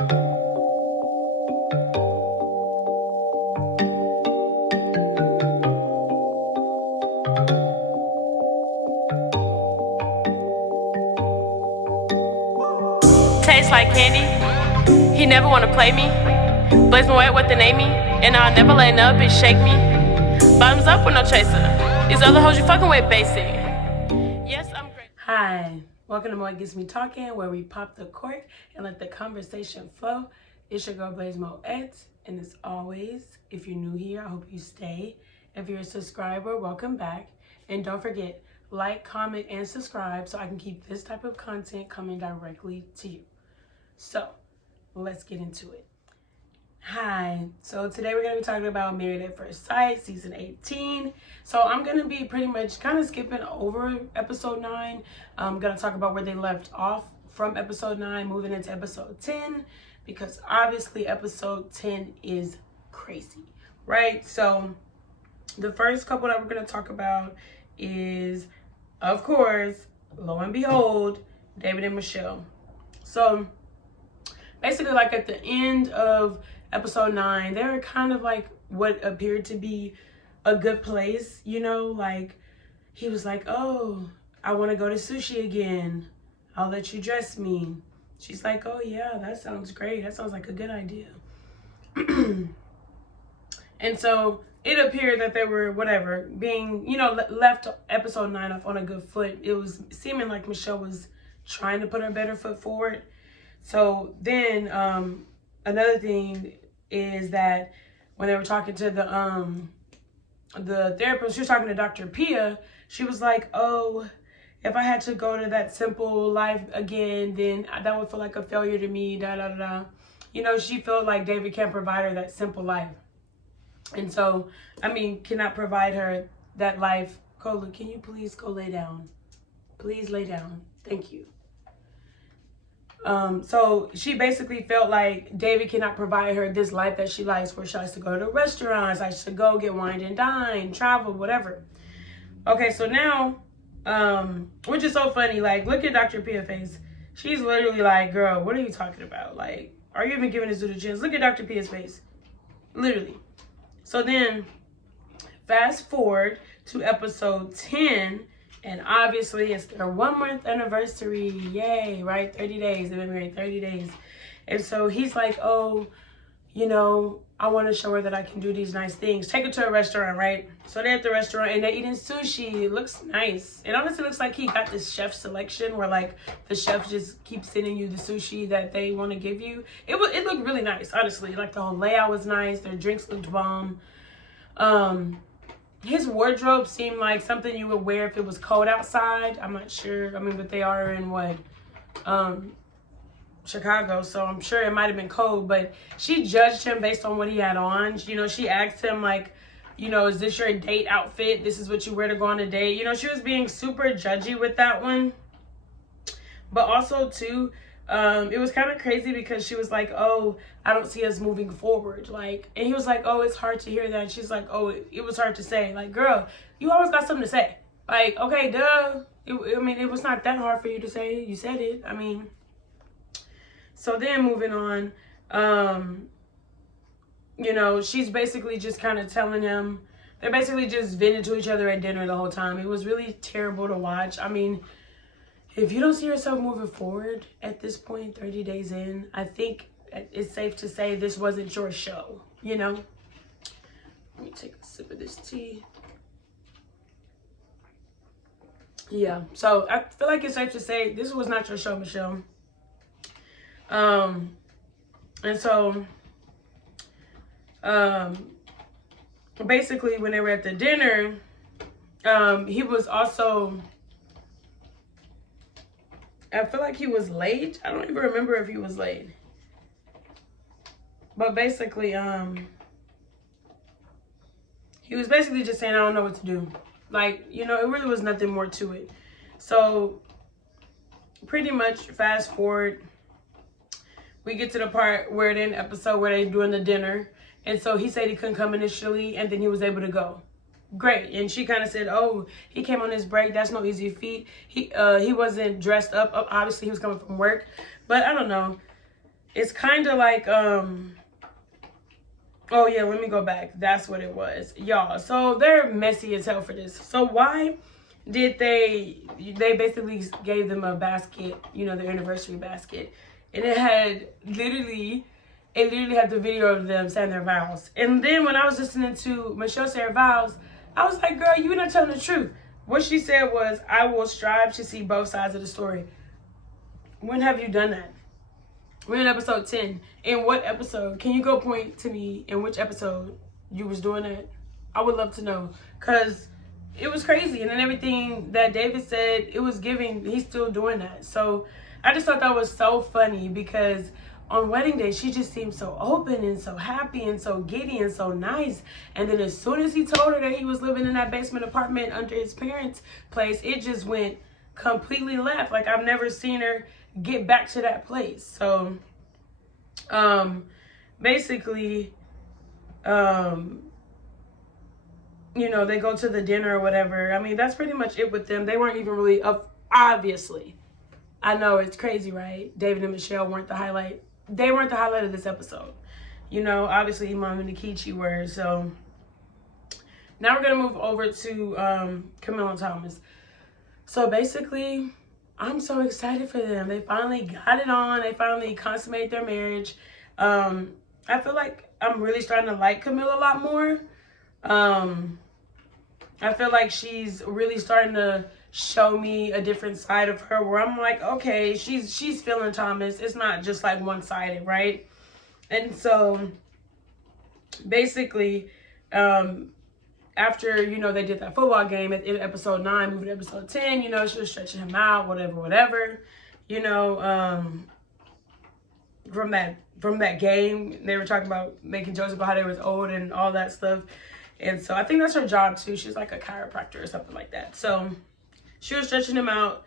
Tastes like candy. He never wanna play me. Blaise Moet what the name me. And I'll never let no bitch shake me. Bottoms up with no chaser. These other hoes you fucking with basic. Yes, I'm great. Hi, welcome to Moet Gets Me Talking, where we pop the cork and let the conversation flow. It's your girl Blaise Moet, and as always, if you're new here, I hope you stay. If you're a subscriber, welcome back. And don't forget, like, comment, and subscribe so I can keep this type of content coming directly to you. So, let's get into it. Hi, so today we're going to be talking about Married at First Sight, season 18. So I'm going to be pretty much kind of skipping over episode 9. I'm going to talk about where they left off from episode 9, moving into episode 10, because obviously episode 10 is crazy, right? So the first couple that we're going to talk about is, of course, lo and behold, David and Michelle. So basically, like at the end of episode 9, they were kind of like what appeared to be a good place, you know, like he was like, oh, I want to go to sushi again. I'll let you dress me. She's like, oh yeah, that sounds great. That sounds like a good idea. And so it appeared that they were, whatever, being, you know, left episode 9 off on a good foot. It was seeming like Michelle was trying to put her better foot forward. So then another thing is that when they were talking to the therapist, she was talking to Dr. Pia, she was like, oh, if I had to go to that simple life again, then that would feel like a failure to me, da da da. You know, she felt like David can't provide her that simple life. And so, I mean, cannot provide her that life. Cola, can you please go lay down? Please lay down. Thank you. So she basically felt like David cannot provide her this life that she likes, where she likes to go to restaurants, likes to go get wine and dine, travel, whatever. Okay, so now, which is so funny, like, look at Dr. Pia face. She's literally like, girl, what are you talking about? Like, are you even giving this dude a chance? Look at Dr. Pia's face. Literally. So then, fast forward to episode 10, and obviously it's their 1 month anniversary. Yay, right? 30 days. They've been married 30 days. And so he's like, oh, you know, I want to show her that I can do these nice things. Take her to a restaurant, right? So they're at the restaurant and they're eating sushi. It looks nice. It honestly looks like he got this chef selection where like the chef just keeps sending you the sushi that they want to give you. It looked really nice, honestly. Like the whole layout was nice. Their drinks looked bomb. His wardrobe seemed like something you would wear if it was cold outside. I'm not sure. I mean, but they are in what? Chicago, so I'm sure it might have been cold, but she judged him based on what he had on. You know, she asked him like, you know, is this your date outfit? This is what you wear to go on a date. You know, she was being super judgy with that one. But also too, it was kind of crazy because she was like, oh, I don't see us moving forward. Like, and he was like, oh, it's hard to hear that. And she's like, oh, it was hard to say. Like, girl, you always got something to say. Like, okay, duh. I mean, it was not that hard for you to say. You said it. I mean, so then moving on, you know, she's basically just kind of telling him, they're basically just venting to each other at dinner the whole time. It was really terrible to watch. I mean, if you don't see yourself moving forward at this point, 30 days in, I think it's safe to say this wasn't your show, you know? Let me take a sip of this tea. Yeah, so I feel like it's safe to say this was not your show, Michelle. And so, basically when they were at the dinner, he was also, I feel like he was late. I don't even remember if he was late. But basically, he was basically just saying, I don't know what to do. Like, you know, it really was nothing more to it. So, pretty much fast forward, we get to the part where they're in the episode where they're doing the dinner. And so he said he couldn't come initially, and then he was able to go. Great. And she kind of said, oh, he came on his break. That's no easy feat. He wasn't dressed up. Obviously, he was coming from work. But I don't know. it's kind of like, oh yeah, let me go back. That's what it was, y'all. So they're messy as hell for this. So why did they basically gave them a basket, you know, the anniversary basket, and it literally had the video of them saying their vows. And then when I was listening to Michelle say her vows, I was like, girl, you're not telling the truth. What she said was, I will strive to see both sides of the story. When have you done that? We're in episode 10. In what episode? Can you go point to me in which episode you was doing that? I would love to know. Because it was crazy. And then everything that David said, it was giving, he's still doing that. So I just thought that was so funny because on wedding day, she just seemed so open and so happy and so giddy and so nice. And then as soon as he told her that he was living in that basement apartment under his parents' place, it just went completely left. Like, I've never seen her get back to that place. So, basically, you know, they go to the dinner or whatever. I mean, that's pretty much it with them. They weren't even really up, obviously. I know it's crazy, right? David and Michelle weren't the highlight. They weren't the highlight of this episode. You know, obviously Imam and Nikichi were. So now we're going to move over to Camille and Thomas. So basically, I'm so excited for them. They finally got it on. They finally consummated their marriage. I feel like I'm really starting to like Camille a lot more. I feel like she's really starting to show me a different side of her where I'm like, okay, she's feeling Thomas. It's not just like one-sided, right? And so basically, after, you know, they did that football game in episode 9, moving to episode 10, you know, she was stretching him out, whatever, you know, from that game, they were talking about making jokes about how they was old and all that stuff. And so I think that's her job too. She's like a chiropractor or something like that. So she was stretching him out,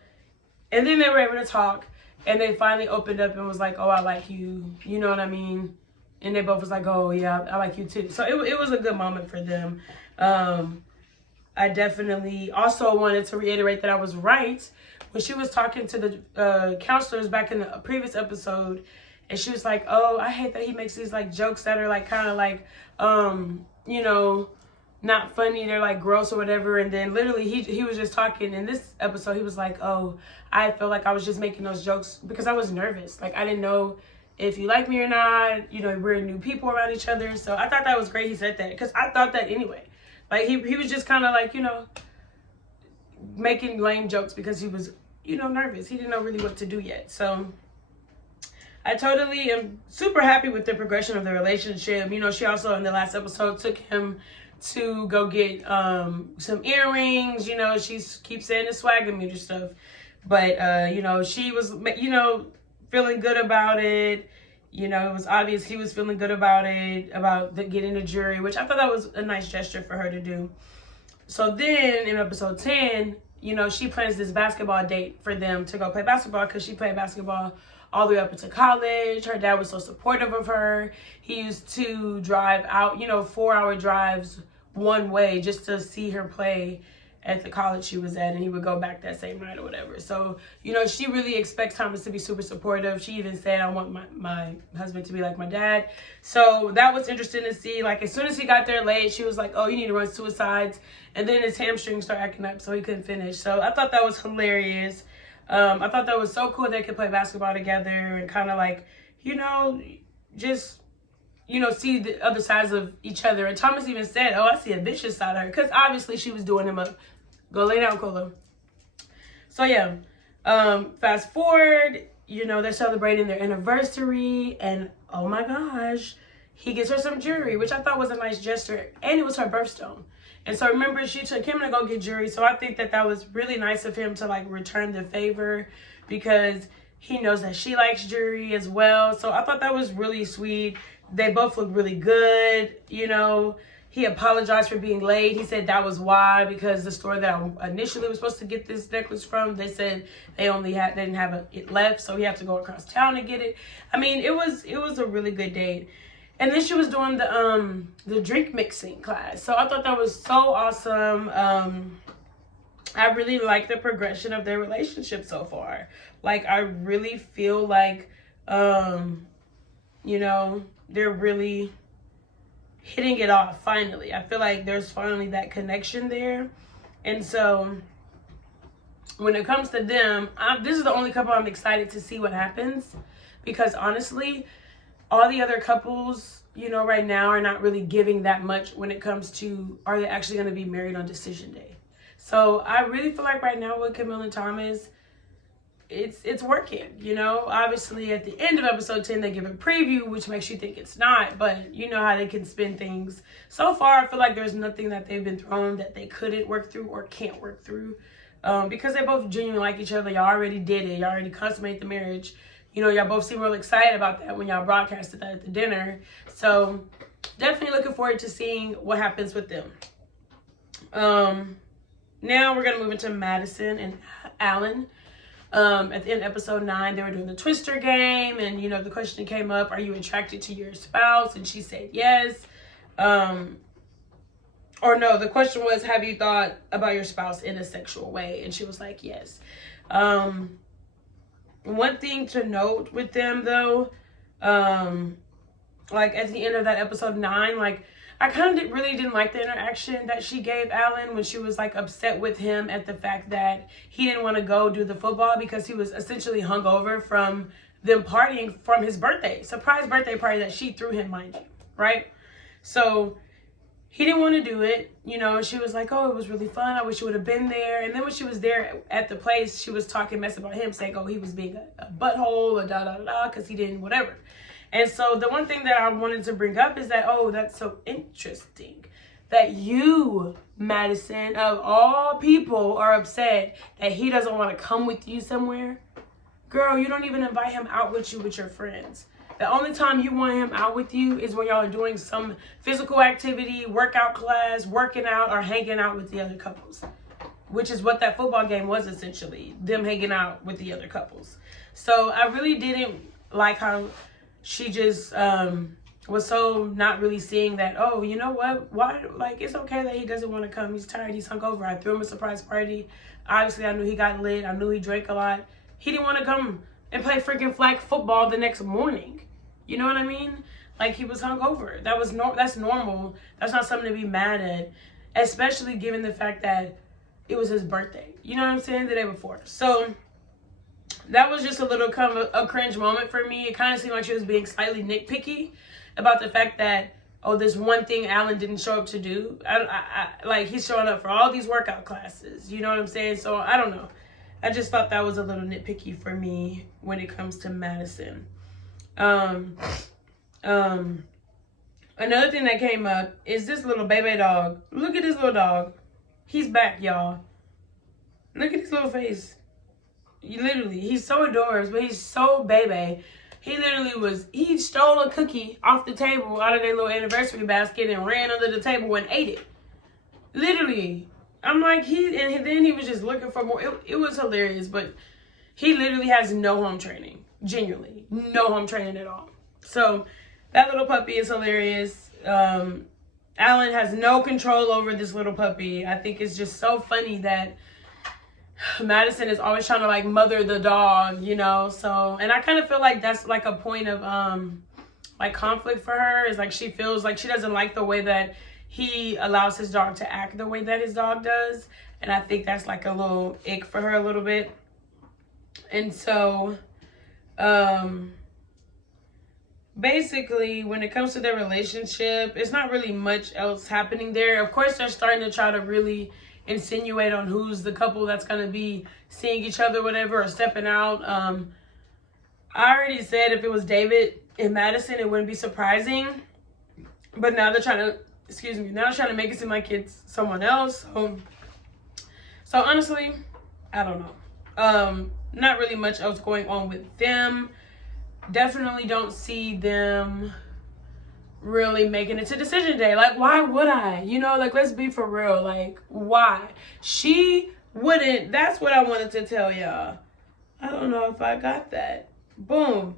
and then they were able to talk, and they finally opened up and was like, oh, I like you. You know what I mean? And they both was like, oh, yeah, I like you too. So it was a good moment for them. I definitely also wanted to reiterate that I was right when she was talking to the counselors back in the previous episode, and she was like, oh, I hate that he makes these like jokes that are like kind of like, you know, not funny, they're like gross or whatever. And then literally he was just talking in this episode, he was like, oh, I felt like I was just making those jokes because I was nervous. Like, I didn't know if you like me or not. You know, we're new people around each other. So I thought that was great he said that, because I thought that anyway. Like, he was just kind of like, you know, making lame jokes because he was, you know, nervous. He didn't know really what to do yet. So I totally am super happy with the progression of the relationship. You know, she also in the last episode took him to go get some earrings. You know, she keeps saying the swagger meter stuff, but you know, she was, you know, feeling good about it. You know, it was obvious he was feeling good about it, about getting the jury, which I thought that was a nice gesture for her to do. So then in episode 10, you know, she plans this basketball date for them to go play basketball, because she played basketball all the way up into college. Her dad was so supportive of her. He used to drive out, you know, 4-hour drives one way just to see her play at the college she was at, and he would go back that same night or whatever. So, you know, she really expects Thomas to be super supportive. She even said, I want my husband to be like my dad. So that was interesting to see. Like, as soon as he got there late, she was like, oh, you need to run suicides. And then his hamstrings started acting up, so he couldn't finish. So I thought that was hilarious. I thought that was so cool they could play basketball together and kind of like, you know, just, you know, see the other sides of each other. And Thomas even said, oh, I see a vicious side of her, because obviously she was doing him up. Go lay down, Colo. So yeah, fast forward, you know, they're celebrating their anniversary, and oh my gosh, he gets her some jewelry, which I thought was a nice gesture, and it was her birthstone. And so remember, she took him to go get jewelry. So I think that that was really nice of him to like return the favor, because he knows that she likes jewelry as well. So I thought that was really sweet. They both look really good. You know, he apologized for being late. He said that was why, because the store that I initially was supposed to get this necklace from, they said they didn't have it left, so he had to go across town to get it. I mean, it was a really good date. And then she was doing the drink mixing class. So I thought that was so awesome. I really like the progression of their relationship so far. Like, I really feel like You know, they're really hitting it off finally. I feel like there's finally that connection there. And so when it comes to them, this is the only couple I'm excited to see what happens, because honestly, all the other couples, you know, right now are not really giving that much when it comes to, are they actually going to be married on decision day? So I really feel like right now with Camille and Thomas, it's working, you know. Obviously at the end of episode 10 they give a preview, which makes you think it's not, but you know how they can spin things. So far I feel like there's nothing that they've been thrown that they couldn't work through or can't work through, because they both genuinely like each other. Y'all already did it, y'all already consummated the marriage. You know, y'all both seem real excited about that when y'all broadcasted that at the dinner. So definitely looking forward to seeing what happens with them. Now we're gonna move into Madison and Alan. At the end of episode 9, they were doing the Twister game, and you know, the question came up, are you attracted to your spouse? And she said yes. Or no, the question was, have you thought about your spouse in a sexual way? And she was like, yes. One thing to note with them though, like at the end of that episode 9, like I kind of really didn't like the interaction that she gave Alan when she was like upset with him at the fact that he didn't want to go do the football because he was essentially hungover from them partying from his birthday, surprise birthday party that she threw him, mind you, right? So he didn't want to do it, you know, and she was like, oh, it was really fun, I wish you would have been there. And then when she was there at the place, she was talking mess about him, saying, oh, he was being a butthole, or da-da-da-da, because he didn't whatever. And so the one thing that I wanted to bring up is that, oh, that's so interesting that you, Madison, of all people, are upset that he doesn't want to come with you somewhere. Girl, you don't even invite him out with you with your friends. The only time you want him out with you is when y'all are doing some physical activity, workout class, working out, or hanging out with the other couples, which is what that football game was essentially, them hanging out with the other couples. So I really didn't like how she just was so not really seeing that, oh, you know what, why, like, it's okay that he doesn't want to come, he's tired, he's hungover, I threw him a surprise party, obviously I knew he got lit, I knew he drank a lot, he didn't want to come and play freaking flag football the next morning, you know what I mean? Like, he was hungover. That's normal. That's not something to be mad at, especially given the fact that it was his birthday, you know what I'm saying, the day before. So that was just a little kind of a cringe moment for me. It kind of seemed like she was being slightly nitpicky about the fact that, oh, this one thing Alan didn't show up to do. Like, he's showing up for all these workout classes, you know what I'm saying? So I don't know. I just thought that was a little nitpicky for me when it comes to Madison. Another thing that came up is this little baby dog. Look at this little dog. He's back, y'all. Look at his little face. He's so adorable, but he's so baby. He stole a cookie off the table out of their little anniversary basket and ran under the table and ate it. Literally. I'm like, and then he was just looking for more. It was hilarious, but he literally has no home training. Genuinely. No home training at all. So that little puppy is hilarious. Alan has no control over this little puppy. I think it's just so funny that Madison is always trying to like mother the dog, you know. So, and I kind of feel like that's like a point of like conflict for her, is like she feels like she doesn't like the way that he allows his dog to act the way that his dog does, and I think that's like a little ick for her a little bit. And so basically when it comes to their relationship, it's not really much else happening there. Of course, they're starting to try to really insinuate on who's the couple that's going to be seeing each other, whatever, or stepping out. I already said if it was David and Madison, it wouldn't be surprising, but now they're trying to, now they're trying to make it seem like it's someone else. So honestly, I don't know. Not really much else going on with them. Definitely don't see them really making it to decision day. Like, why would I? You know, like, let's be for real. Like, why? She wouldn't. That's what I wanted to tell y'all. I don't know if I got that. Boom.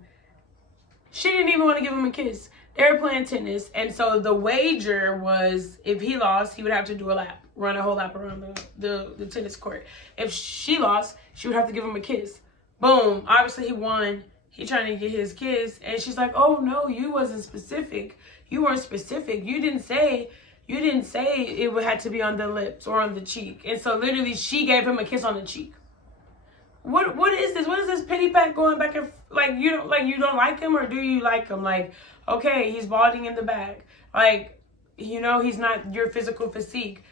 She didn't even want to give him a kiss. They were playing tennis, and so the wager was if he lost, he would have to do a lap, run a whole lap around the tennis court. If she lost, she would have to give him a kiss. Boom. Obviously, he won. he trying to get his kiss. And she's like, oh no, you wasn't specific. You weren't specific. You didn't say it would have to be on the lips or on the cheek. And so literally she gave him a kiss on the cheek. What is this? What is this pity pat going back and like you don't like him, or do you like him? Like, okay, he's balding in the back. Like, you know, he's not your physical physique.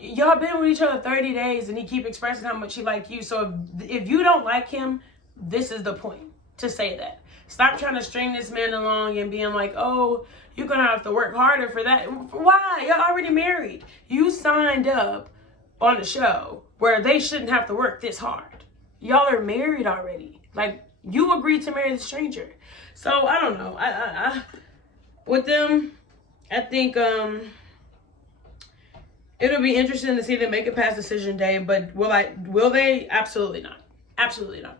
Y'all been with each other 30 days and he keep expressing how much he like you. So if you don't like him, this is the point to say that. Stop trying to string this man along and being like, oh, you're going to have to work harder for that. Why? Y'all already married. You signed up on a show where they shouldn't have to work this hard. Y'all are married already. Like, you agreed to marry the stranger. So, I don't know. I with them, I think it'll be interesting to see them make it past decision day, but will they? Absolutely not. Absolutely not.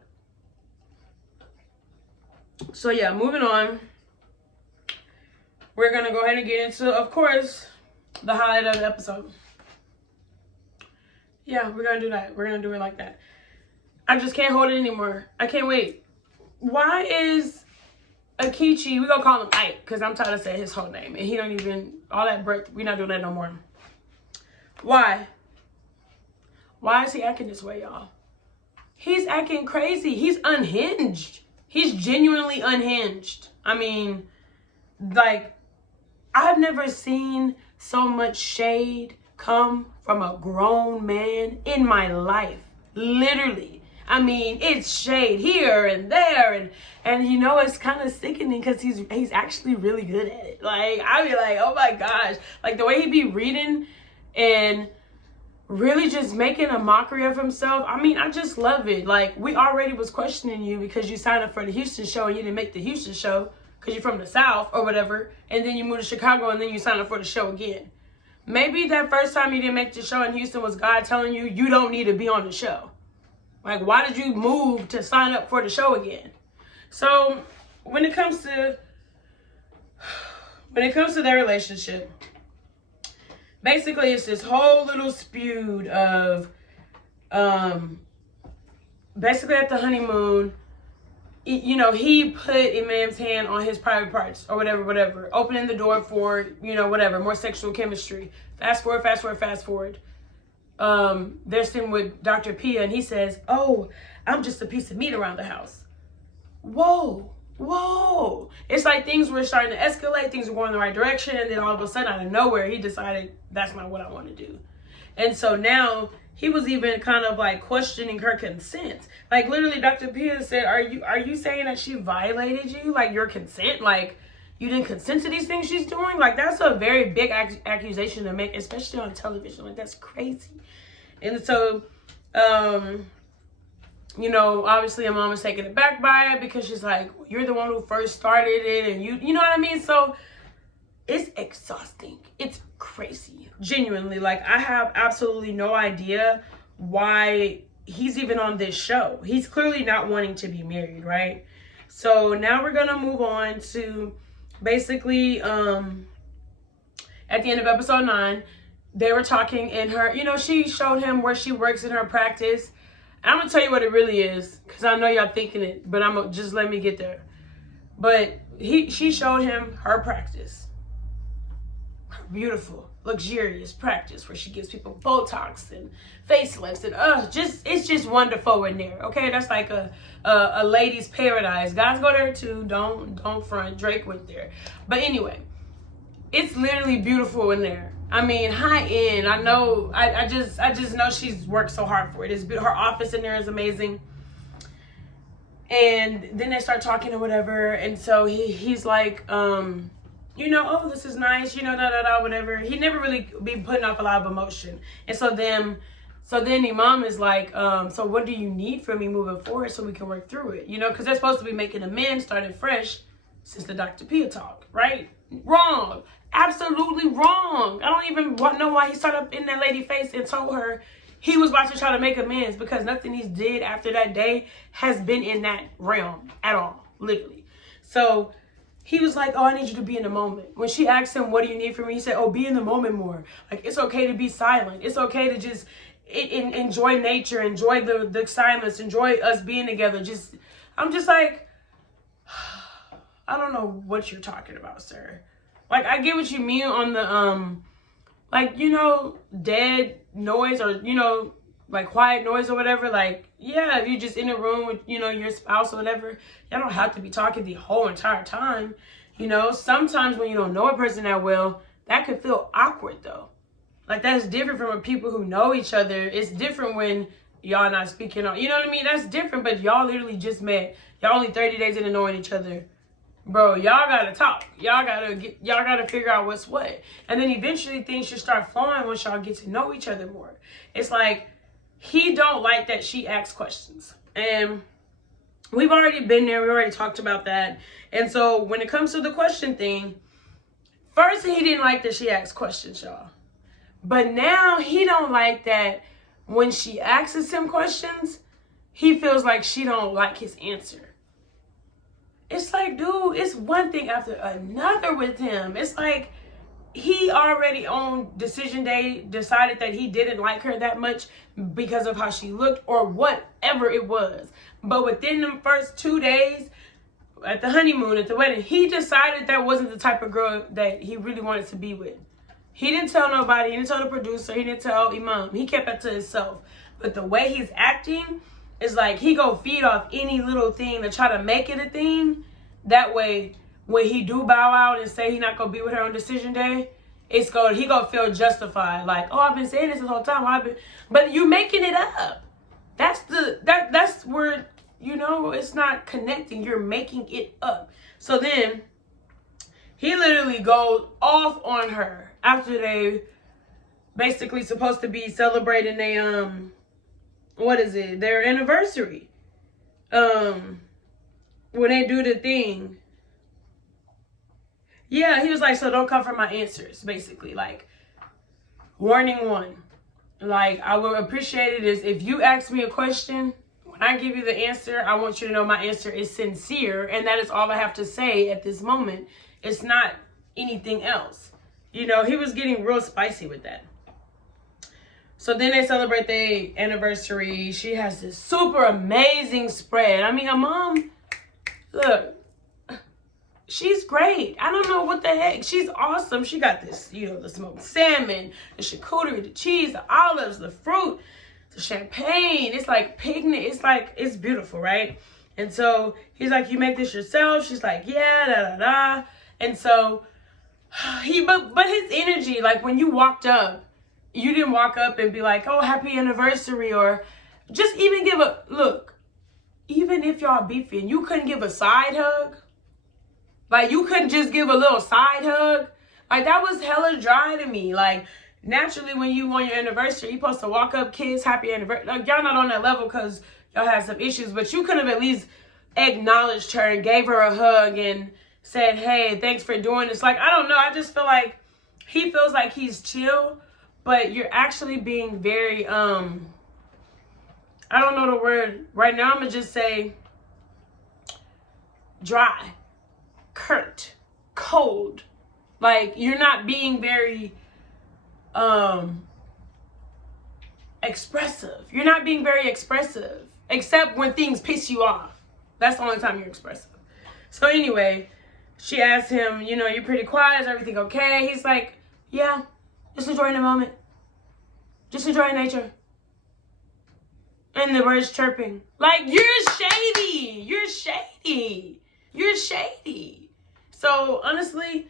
So yeah, moving on. We're gonna go ahead and get into, of course, the highlight of the episode. Yeah, we're gonna do that. We're gonna do it like that. I just can't hold it anymore. I can't wait. Why is Akichi, we're gonna call him Ike, because I'm tired of saying his whole name. And he don't even, all that breath, we're not doing that no more. Why? Why is he acting this way, y'all? He's acting crazy. He's unhinged. He's genuinely unhinged. I mean, like, I've never seen so much shade come from a grown man in my life. Literally. I mean, it's shade here and there, and you know, it's kind of sickening because he's actually really good at it. Like, I be like, oh my gosh, like the way he be reading and really just making a mockery of himself. I mean, I just love it. Like, we already was questioning you because you signed up for the Houston show and you didn't make the Houston show because you're from the South or whatever, and then you moved to Chicago and then you signed up for the show again. Maybe that first time you didn't make the show in Houston was God telling you you don't need to be on the show. Like, why did you move to sign up for the show again? So when it comes to their relationship, basically it's this whole little spewed of basically at the honeymoon, you know, he put Imam's hand on his private parts or whatever, opening the door for, you know, whatever, more sexual chemistry. Fast forward. They're sitting with Dr. Pia and he says, oh, I'm just a piece of meat around the house. Whoa. It's like things were starting to escalate, things were going in the right direction, and then all of a sudden out of nowhere he decided that's not what I want to do. And so now he was even kind of like questioning her consent. Like, literally Dr. Pia said, are you saying that she violated you, like your consent, like you didn't consent to these things she's doing? Like, that's a very big accusation to make, especially on television. Like, that's crazy. And so you know, obviously her mom is taken aback by it because she's like, you're the one who first started it, and you know what I mean? So it's exhausting. It's crazy. Genuinely. Like, I have absolutely no idea why he's even on this show. He's clearly not wanting to be married, right? So now we're going to move on to basically at the end of episode 9, they were talking in her, you know, she showed him where she works in her practice. I'm going to tell you what it really is, because I know y'all thinking it, but just let me get there. But she showed him her practice. Her beautiful, luxurious practice where she gives people Botox and facelifts and it's just wonderful in there. Okay, that's like a lady's paradise. Guys go there too. Don't front. Drake went there. But anyway, it's literally beautiful in there. I mean, high end. I know. I just know she's worked so hard for it. Her office in there is amazing. And then they start talking or whatever. And so he's like, you know, oh, this is nice. You know, whatever. He never really be putting off a lot of emotion. And so then Imam is like, so what do you need from me moving forward so we can work through it? You know, because they're supposed to be making amends, starting fresh since the Dr. Pia talk, right? Wrong. Absolutely wrong. I don't even know why he stood up in that lady's face and told her he was about to try to make amends, because nothing he did after that day has been in that realm at all, literally. So he was like, oh, I need you to be in the moment. When she asked him, what do you need from me? He said, oh, be in the moment more. Like, it's okay to be silent. It's okay to just enjoy nature, enjoy the silence, enjoy us being together. I'm just like, I don't know what you're talking about, sir. Like, I get what you mean on the, like, you know, dead noise or, you know, like quiet noise or whatever. Like, yeah, if you're just in a room with, you know, your spouse or whatever, y'all don't have to be talking the whole entire time. You know, sometimes when you don't know a person that well, that could feel awkward, though. Like, that's different from people who know each other. It's different when y'all not speaking on, you know what I mean? That's different, but y'all literally just met. Y'all only 30 days into knowing each other. Bro, y'all gotta talk. Y'all gotta figure out what's what. And then eventually things should start flowing once y'all get to know each other more. It's like, he don't like that she asks questions. And we've already been there. We already talked about that. And so when it comes to the question thing, first he didn't like that she asked questions, y'all. But now he don't like that when she asks him questions, he feels like she don't like his answer. It's like, dude, it's one thing after another with him. It's like he already on decision day decided that he didn't like her that much because of how she looked or whatever it was. But within the first 2 days at the honeymoon, at the wedding, he decided that wasn't the type of girl that he really wanted to be with. He didn't tell nobody. He didn't tell the producer. He didn't tell Imam. He kept it to himself. But the way he's acting is like he go feed off any little thing to try to make it a thing. That way, when he do bow out and say he not gonna be with her on decision day, he gonna feel justified. Like, oh, I've been saying this whole time. But you making it up. That's where, you know, it's not connecting. You're making it up. So then he literally goes off on her after they basically supposed to be celebrating their anniversary. When they do the thing. Yeah, he was like, so don't come for my answers, basically. Like, warning one. Like, I would appreciate it is if you ask me a question, when I give you the answer, I want you to know my answer is sincere, and that is all I have to say at this moment. It's not anything else. You know, he was getting real spicy with that. So then they celebrate their anniversary. She has this super amazing spread. I mean, her mom, look, she's great. I don't know what the heck. She's awesome. She got this, you know, the smoked salmon, the charcuterie, the cheese, the olives, the fruit, the champagne. It's like picnic. It's like, it's beautiful, right? And so he's like, you make this yourself? She's like, yeah, da, da, da. And so but his energy, like when you walked up, you didn't walk up and be like, oh, happy anniversary, or just even give a, look, even if y'all beefing, you couldn't give a side hug. Like, you couldn't just give a little side hug. Like, that was hella dry to me. Like, naturally, when you on your anniversary, you supposed to walk up, kiss, happy anniversary. Like, y'all not on that level because y'all had some issues, but you could have at least acknowledged her and gave her a hug and said, hey, thanks for doing this. Like, I don't know. I just feel like he feels like he's chill, but you're actually being very, I don't know the word. Right now, I'm going to just say dry, curt, cold. Like, you're not being very expressive. You're not being very expressive, except when things piss you off. That's the only time you're expressive. So anyway, she asked him, you know, you're pretty quiet. Is everything okay? He's like, yeah, just enjoying the moment. Just enjoying nature. And the birds chirping. Like, you're shady. You're shady. You're shady. So, honestly,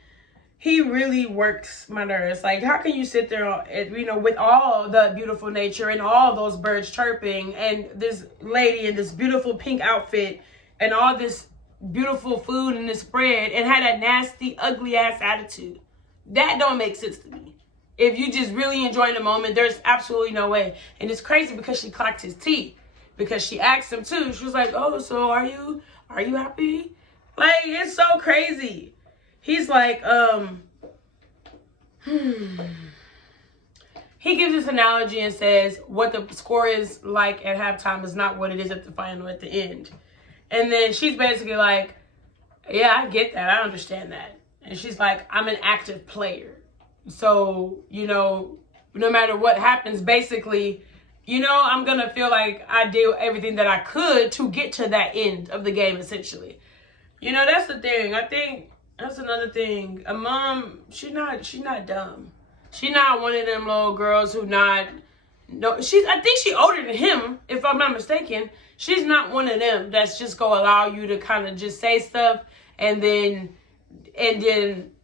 he really works my nerves. Like, how can you sit there, you know, with all the beautiful nature and all those birds chirping and this lady in this beautiful pink outfit and all this beautiful food and this bread and had that nasty, ugly ass attitude? That don't make sense to me. If you just really enjoying the moment, there's absolutely no way. And it's crazy because she clocked his tea. Because she asked him too. She was like, oh, so are you happy? Like, it's so crazy. He's like, he gives this analogy and says what the score is like at halftime is not what it is at the final at the end. And then she's basically like, yeah, I get that. I understand that. And she's like, I'm an active player. So, you know, no matter what happens, basically, you know, I'm going to feel like I did everything that I could to get to that end of the game, essentially. You know, that's the thing. I think that's another thing. A mom, she's not dumb. She's not one of them little girls who not. No, I think she's older than him, if I'm not mistaken. She's not one of them that's just gonna allow you to kind of just say stuff and then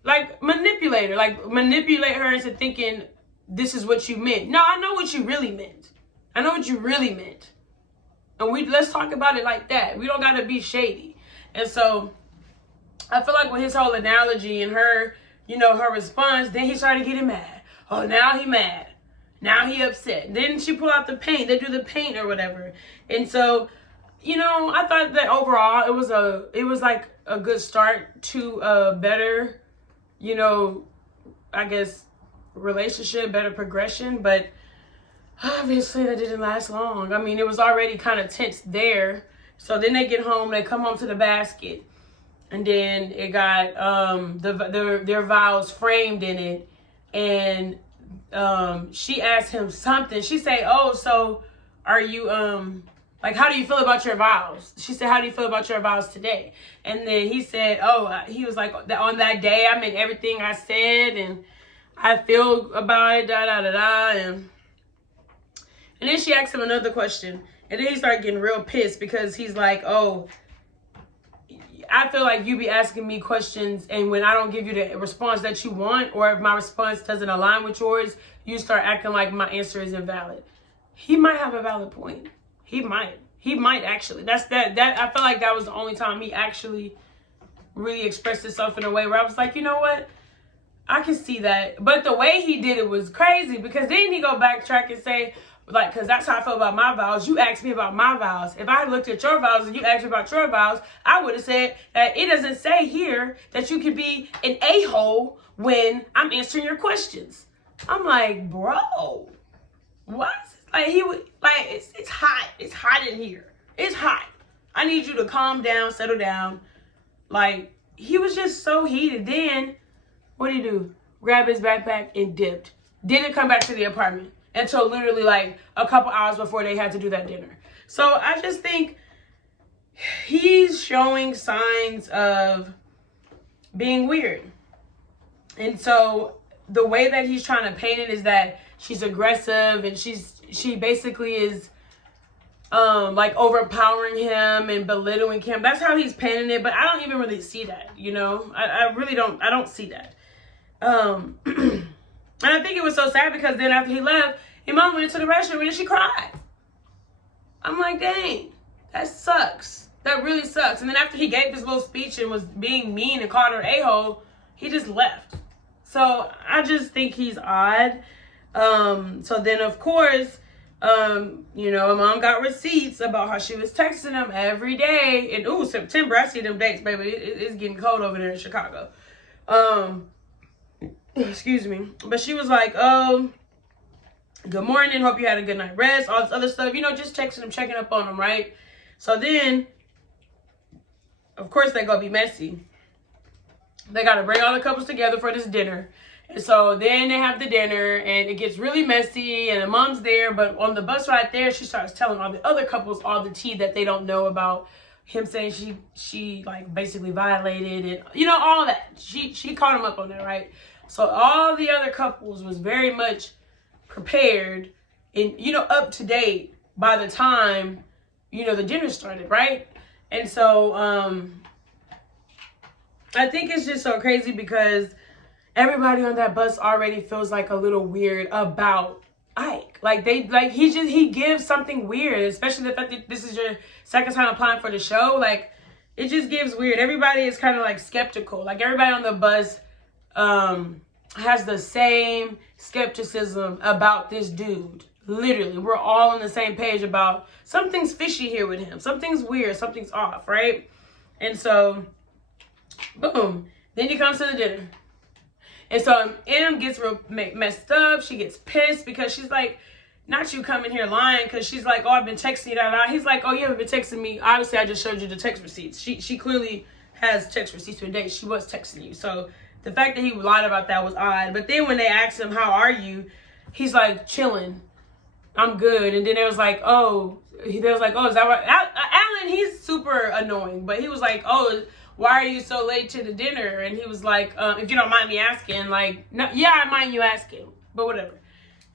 like manipulate her into thinking this is what you meant. No, I know what you really meant. And let's talk about it like that. We don't gotta be shady. And so I feel like with his whole analogy and her, you know, her response, then he started getting mad. Oh, now he mad. Now he upset. Then she pull out the paint. They do the paint or whatever. And so, you know, I thought that overall it was like a good start to a better, you know, I guess relationship, better progression. But obviously that didn't last long. I mean, it was already kind of tense there. So then they get home. They come home to the basket. And then it got their vows framed in it. And she asked him something. She said, oh, so are you, like, how do you feel about your vows? She said, how do you feel about your vows today? And then he said, he was like, on that day, I meant everything I said, and I feel about it, And then she asked him another question. And then he started getting real pissed because he's like, oh, I feel like you be asking me questions, and when I don't give you the response that you want, or if my response doesn't align with yours, you start acting like my answer is invalid. He might have a valid point. He might actually. That I feel like that was the only time he actually really expressed himself in a way where I was like, you know what? I can see that. But the way he did it was crazy, because then he go backtrack and say, like, because that's how I feel about my vows. You asked me about my vows. If I looked at your vows and you asked me about your vows, I would have said that it doesn't say here that you can be an a-hole when I'm answering your questions. I'm like, bro, what? Like, he would, like, it's hot. It's hot in here. It's hot. I need you to calm down, settle down. Like, he was just so heated. Then, what did he do? Grab his backpack and dipped. Didn't come back to the apartment until literally like a couple hours before they had to do that dinner. So I just think he's showing signs of being weird. And so the way that he's trying to paint it is that she's aggressive and she basically is like overpowering him and belittling him. That's how he's painting it, but I don't even really see that, you know? I really don't. I don't see that. And I think it was so sad because then after he left, his mom went into the restroom and then she cried. I'm like, dang, that sucks. That really sucks. And then after he gave his little speech and was being mean and called her a-hole, he just left. So I just think he's odd. So then, of course, you know, mom got receipts about how she was texting him every day. And, ooh, September, I see them dates, baby. It's getting cold over there in Chicago. Excuse me. But she was like, oh, good morning. Hope you had a good night rest. All this other stuff. You know, just texting him, checking up on him, right? So then, of course, they gonna be messy. They got to bring all the couples together for this dinner. And so then they have the dinner, and it gets really messy, and the mom's there. But on the bus right there, she starts telling all the other couples all the tea that they don't know about him, saying she like basically violated and, you know, all that. She caught him up on that, right? So all the other couples was very much prepared and, you know, up to date by the time, you know, the dinner started, right? And so I think it's just so crazy because everybody on that bus already feels like a little weird about Ike. Like he gives something weird, especially the fact that this is your second time applying for the show. Like, it just gives weird. Everybody is kind of like skeptical. Like, everybody on the bus has the same skepticism about this dude. Literally, we're all on the same page about something's fishy here with him. Something's weird. Something's off, right? And so, boom. Then he comes to the dinner. And so M gets real messed up. She gets pissed because she's like, not you coming here lying, because she's like, oh, I've been texting you that. He's like, oh, you haven't been texting me. Obviously, I just showed you the text receipts. She clearly has text receipts for dates. She was texting you. So the fact that he lied about that was odd. But then when they asked him, how are you? He's like, chilling. I'm good. And then they was like, oh, is that right? Alan, he's super annoying. But he was like, oh, why are you so late to the dinner? And he was like, if you don't mind me asking, like, no, yeah, I mind you asking, but whatever.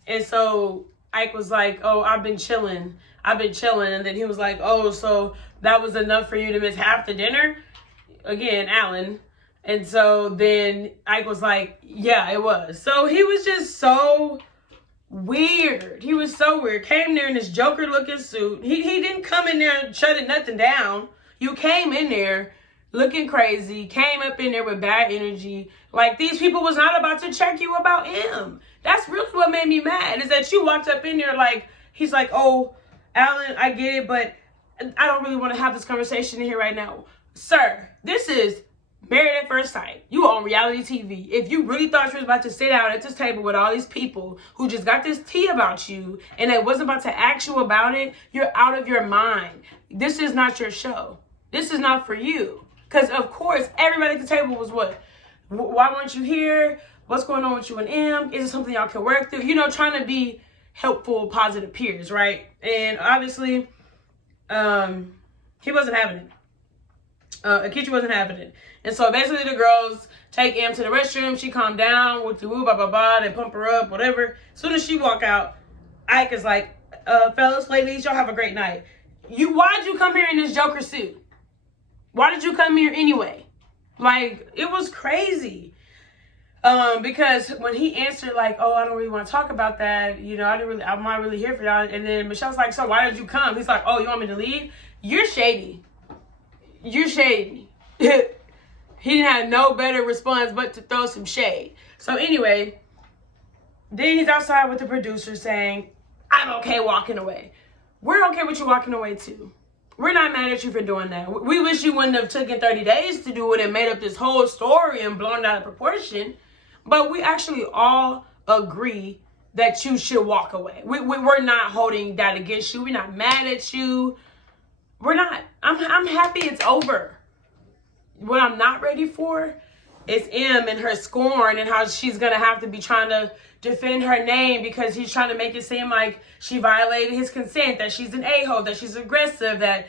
And so Ike was like, oh, I've been chilling. And then he was like, oh, so that was enough for you to miss half the dinner? Again, Alan. And so then Ike was like, yeah, it was. So he was just so weird. He was so weird. Came there in this Joker looking suit. He didn't come in there shutting nothing down. You came in there looking crazy, came up in there with bad energy. Like, these people was not about to check you about him. That's really what made me mad, is that you walked up in there like, he's like, oh, Alan, I get it, but I don't really want to have this conversation in here right now. Sir, this is Married at First Sight. You on reality TV. If you really thought you was about to sit down at this table with all these people who just got this tea about you and they wasn't about to ask you about it, you're out of your mind. This is not your show. This is not for you. Because, of course, everybody at the table was what? Why weren't you here? What's going on with you and M? Is it something y'all can work through? You know, trying to be helpful, positive peers, right? And obviously, he wasn't having it. Akichi wasn't having it. And so basically the girls take M to the restroom. She calmed down with the woo, blah, blah, blah. They pump her up, whatever. As soon as she walk out, Ike is like, fellas, ladies, y'all have a great night. Why'd you come here in this Joker suit? Why did you come here anyway? Like, it was crazy. Because when he answered like, oh, I don't really want to talk about that. You know, I'm not really here for y'all. And then Michelle's like, so why did you come? He's like, oh, you want me to leave? You're shady. You're shady. He didn't have no better response but to throw some shade. So anyway, then he's outside with the producer saying, I'm okay walking away. We're okay with you walking away too. We're not mad at you for doing that. We wish you wouldn't have taken 30 days to do it and made up this whole story and blown it out of proportion. But we actually all agree that you should walk away. We're not holding that against you. We're not mad at you. We're not. I'm happy it's over. What I'm not ready for is M and her scorn and how she's going to have to be trying to defend her name because he's trying to make it seem like she violated his consent, that she's an a-hole, that she's aggressive, that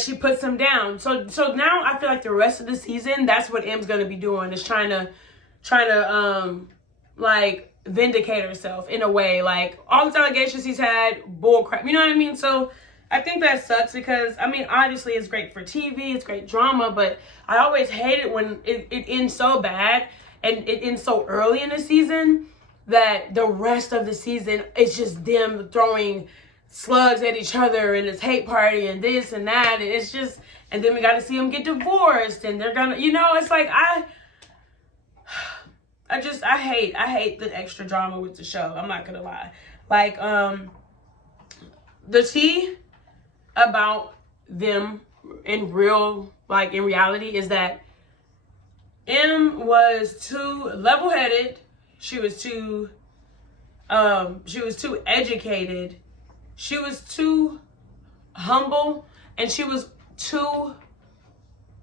she puts him down. So now I feel like the rest of the season, that's what M's going to be doing, is trying to like vindicate herself in a way. Like, all these allegations he's had, bull crap. You know what I mean? So I think that sucks because, I mean, obviously it's great for TV, it's great drama, but I always hate it when it ends so bad and it ends so early in the season that the rest of the season, it's just them throwing slugs at each other and this hate party and this and that. And it's just, and then we got to see them get divorced and they're gonna, you know, it's like, I hate the extra drama with the show. I'm not gonna lie. Like, the tea about them in real, like in reality, is that M was too level-headed. She was too educated. She was too humble, and she was too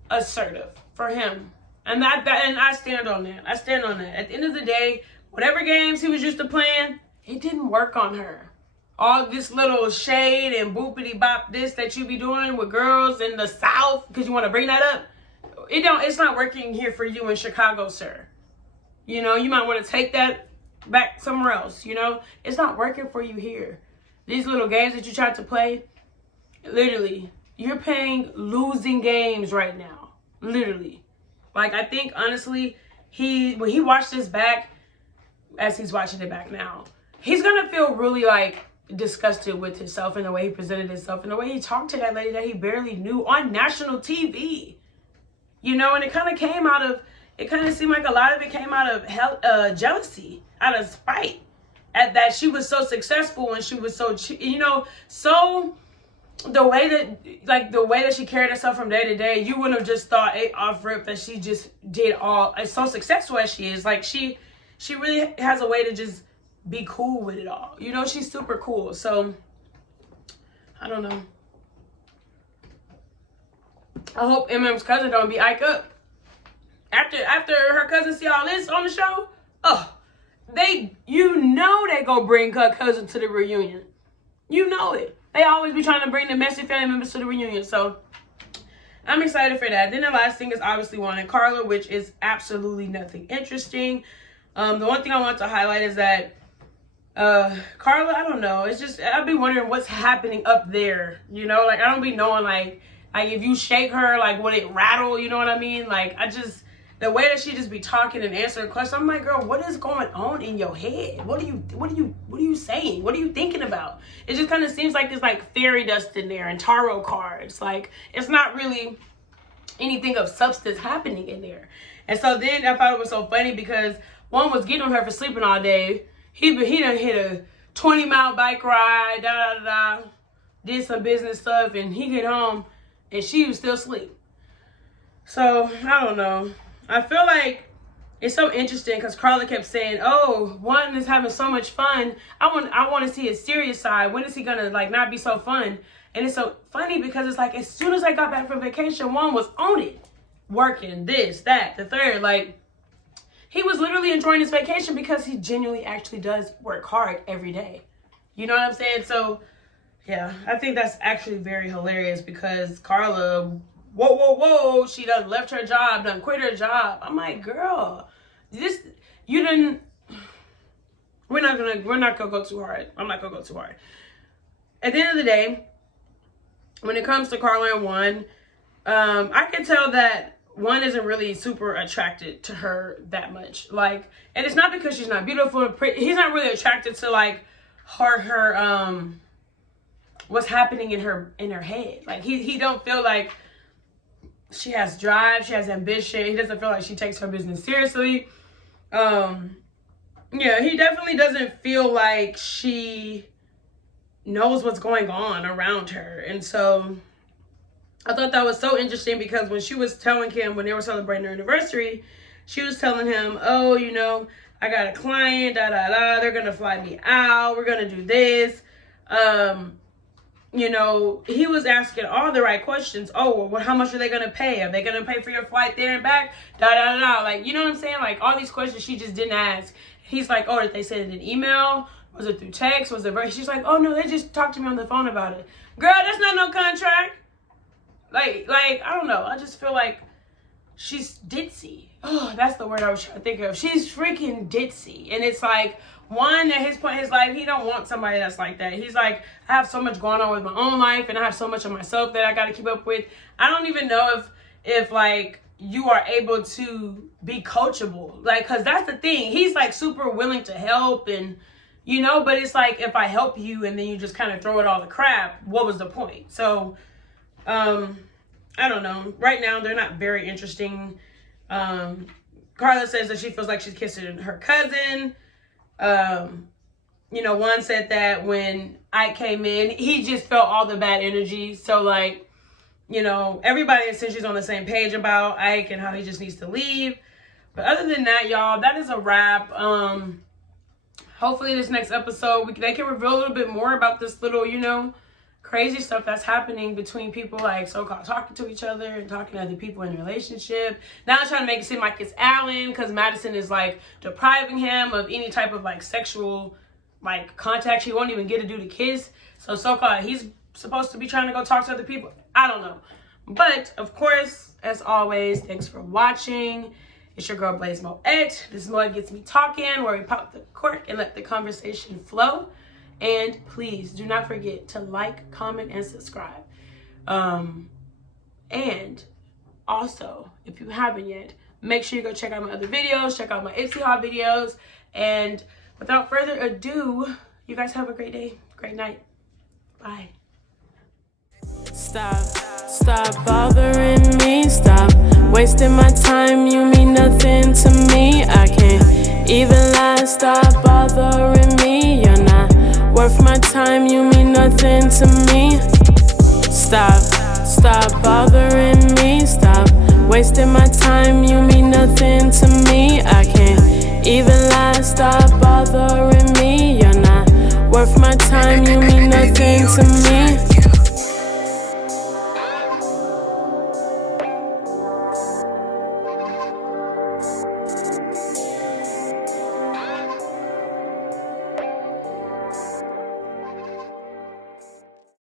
assertive for him. And and I stand on that. I stand on that. At the end of the day, whatever games he was used to playing, it didn't work on her. All this little shade and boopity bop this that you be doing with girls in the South, because you want to bring that up, it's not working here for you in Chicago, sir. You know, you might want to take that back somewhere else. You know, it's not working for you here. These little games that you tried to play, literally, you're playing losing games right now. Literally. Like, I think, honestly, when he watched this back, as he's watching it back now, he's going to feel really, like, disgusted with himself and the way he presented himself and the way he talked to that lady that he barely knew on national TV. You know, and it kind of seemed like a lot of it came out of jealousy, out of spite, at that she was so successful and she was so, you know, so the way that she carried herself from day to day, you wouldn't have just thought off rip that she just did all, as so successful as she is. Like, she really has a way to just be cool with it all. You know, she's super cool. So, I don't know. I hope MM's cousin don't be Ike up. After her cousin see all this on the show, they go bring her cousin to the reunion. You know it. They always be trying to bring the messy family members to the reunion. So, I'm excited for that. Then the last thing is obviously Juan and Carla, which is absolutely nothing interesting. The one thing I want to highlight is that Carla, I don't know. It's just, I've been wondering what's happening up there. You know, like, I don't be knowing, like if you shake her, like, would it rattle? You know what I mean? Like, the way that she just be talking and answering questions, I'm like, girl, what is going on in your head? What are you saying? What are you thinking about? It just kind of seems like there's like fairy dust in there and tarot cards. Like, it's not really anything of substance happening in there. And so then I thought it was so funny because one was getting on her for sleeping all day. He done hit a 20-mile bike ride, did some business stuff, and he get home and she was still asleep. So I don't know. I feel like it's so interesting because Carla kept saying, oh, Juan is having so much fun. I want to see his serious side. When is he going to, like, not be so fun? And it's so funny because it's like, as soon as I got back from vacation, Juan was on it. Working, this, that, the third. Like, he was literally enjoying his vacation because he genuinely actually does work hard every day. You know what I'm saying? So, yeah, I think that's actually very hilarious because Carla... Whoa, she done left her job, done quit her job. I'm like, girl, we're not gonna go too hard. I'm not gonna go too hard. At the end of the day, when it comes to Carla and Juan, I can tell that Juan isn't really super attracted to her that much. Like, and it's not because she's not beautiful or pretty. He's not really attracted to like her what's happening in her head. Like, he don't feel like she has drive, she has ambition. He doesn't feel like she takes her business seriously. Yeah, he definitely doesn't feel like she knows what's going on around her. And so I thought that was so interesting because when she was telling him, when they were celebrating their anniversary, she was telling him, oh, you know, I got a client, they're gonna fly me out, we're gonna do this. You know, he was asking all the right questions. Oh, well, how much are they going to pay? Are they going to pay for your flight there and back? Like, you know what I'm saying? Like, all these questions she just didn't ask. He's like, oh, did they send it in email? Was it through text? Was it... She's like, oh, no, they just talked to me on the phone about it. Girl, that's not no contract. Like, I don't know. I just feel like she's ditzy. Oh, that's the word I was trying to think of. She's freaking ditzy. And it's like... One, at his point in his life, he don't want somebody that's like that. He's like, I have so much going on with my own life, and I have so much of myself that I got to keep up with. I don't even know if like, you are able to be coachable. Like, because that's the thing. He's, like, super willing to help, and, you know, but it's like, if I help you and then you just kind of throw it all the crap, what was the point? So, I don't know. Right now, they're not very interesting. Carla says that she feels like she's kissing her cousin. You know, one said that when Ike came in, he just felt all the bad energy. So, like, you know, everybody essentially is on the same page about Ike and how he just needs to leave. But other than that, y'all, that is a wrap. Hopefully this next episode, they can reveal a little bit more about this little, you know, crazy stuff that's happening between people, like, so-called talking to each other and talking to other people in a relationship. Now I'm trying to make it seem like it's Alan, because Madison is, like, depriving him of any type of, like, sexual, like, contact. She won't even get to do the kiss. So-called, he's supposed to be trying to go talk to other people. I don't know. But, of course, as always, thanks for watching. It's your girl, Blaise Moet. This is Moet Gets Me Talking, where we pop the cork and let the conversation flow. And please do not forget to like, comment, and subscribe. And also, if you haven't yet, make sure you go check out my other videos, check out my Ipsy haul videos. And without further ado, you guys have a great day, great night. Bye. Stop bothering me, stop wasting my time, you mean nothing to me. I can't even lie, stop bothering me, you're not worth my time, you mean nothing to me. Stop bothering me, stop wasting my time, you mean nothing to me. I can't even lie, stop bothering me, you're not worth my time, you mean nothing to me.